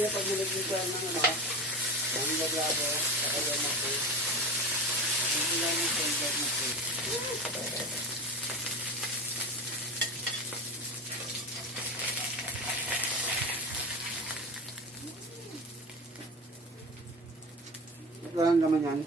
Hindi, pag nilagyan ng ano, ang lablabo, kaya na po. Hindi lang yung favorite na po. Ito lang naman yan.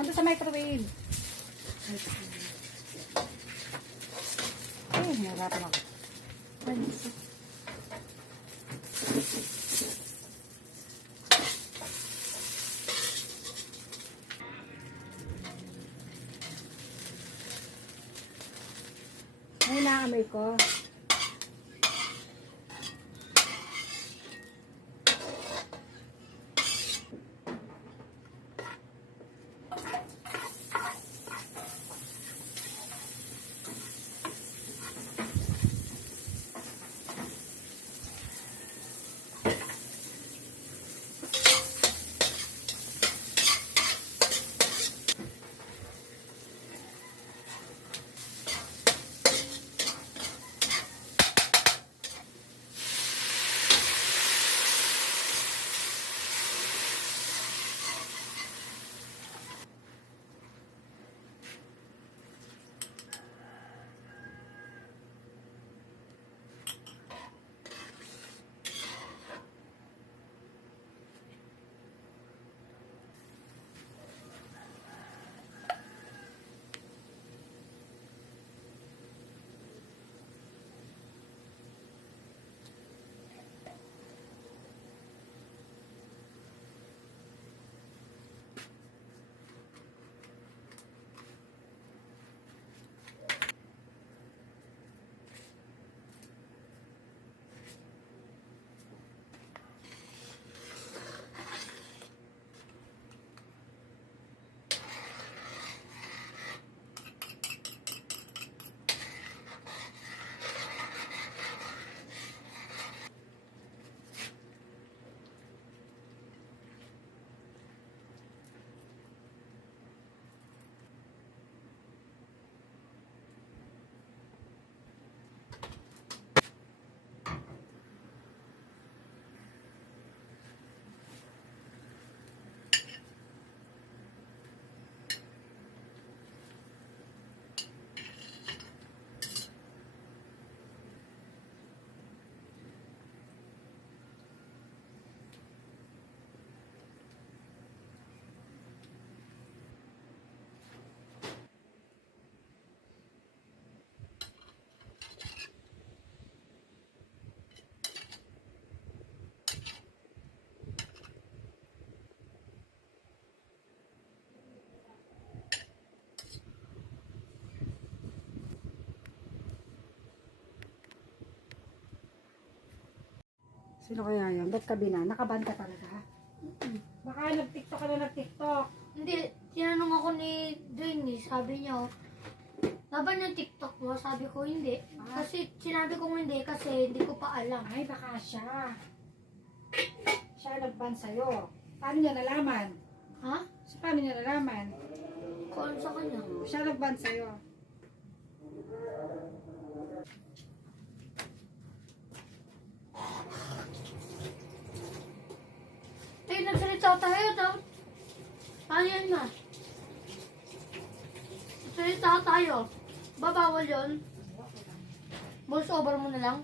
Nandun sa microwave. Ay, nahirapan ako. Ay, naamoy ko. Sino kaya yan? Ba't ka bina? Nakaban ka talaga? Baka nag-tiktok ka na nag-tiktok. Hindi, tinanong ako ni Dwayne, sabi niya, laban yung TikTok mo? Sabi ko, hindi. Kasi sinabi ko hindi kasi hindi ko pa alam. Ay, baka siya. Siya nagban sa'yo. Paano niya nalaman? Ha? Paano niya nalaman? Kung sa kanya. Siya nagban sa'yo. Eh, nagsalita tayo daw. Paano yan ma? Nagsalita tayo. Babawal yun. Voice over mo na lang.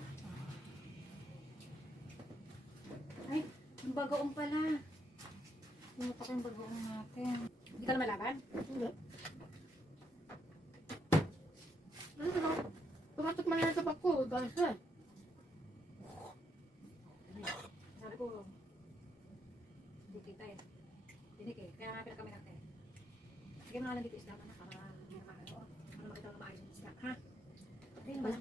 Ay, ang bagoong pala. Pumatak yung bagoong natin. Hindi ka na malaban? Hindi. Ano ba? Tumatok man lang sa bako. Guys, eh. Sabi ko, hindi kita eh. Dinig eh. Kaya nga kami natin. Lagyan mo nga lang dito isda na para hindi na makano. Para makita mo maayos yung isda, ha? Ayun ba?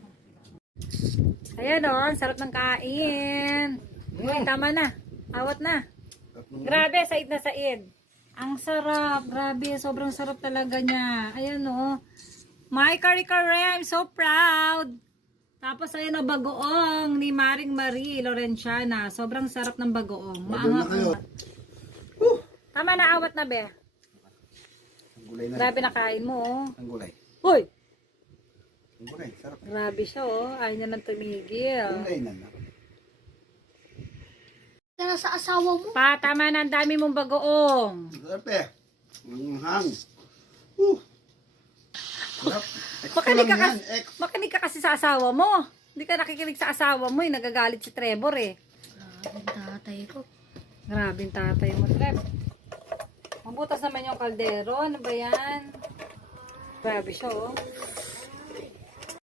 Ayan o, ang sarap ng kain. Uy, tama na. Awat na. Grabe, said na said. Ang sarap, grabe, sobrang sarap talaga niya. Ayan o. My kare-kare, I'm so proud. Tapos ayan o, bagoong ni Maring Marie Lorenciana. Sobrang sarap ng bagoong. Maanghang. Tama na, awat na be. Ang gulay na. Grabe na kain mo oh. Ang gulay. Hoy! Ang gulay, sarap. Grabe siya oh. Ayaw na nang tumigil. Gulay na lang. Kaya sa asawa mo. Pa, tama na, ang dami mong bagoong. Sarap eh. Ang hang. Sarap. Makinig ka, Extra lang kasi, yan, makinig ka kasi sa asawa mo. Hindi ka nakikinig sa asawa mo eh. Nagagalit si Trevor eh. Grabe ang tatay ko. Grabe yung tatay mo, Trev. Mabutas naman yung kaldero. Ano ba yan? Grabe siya oh.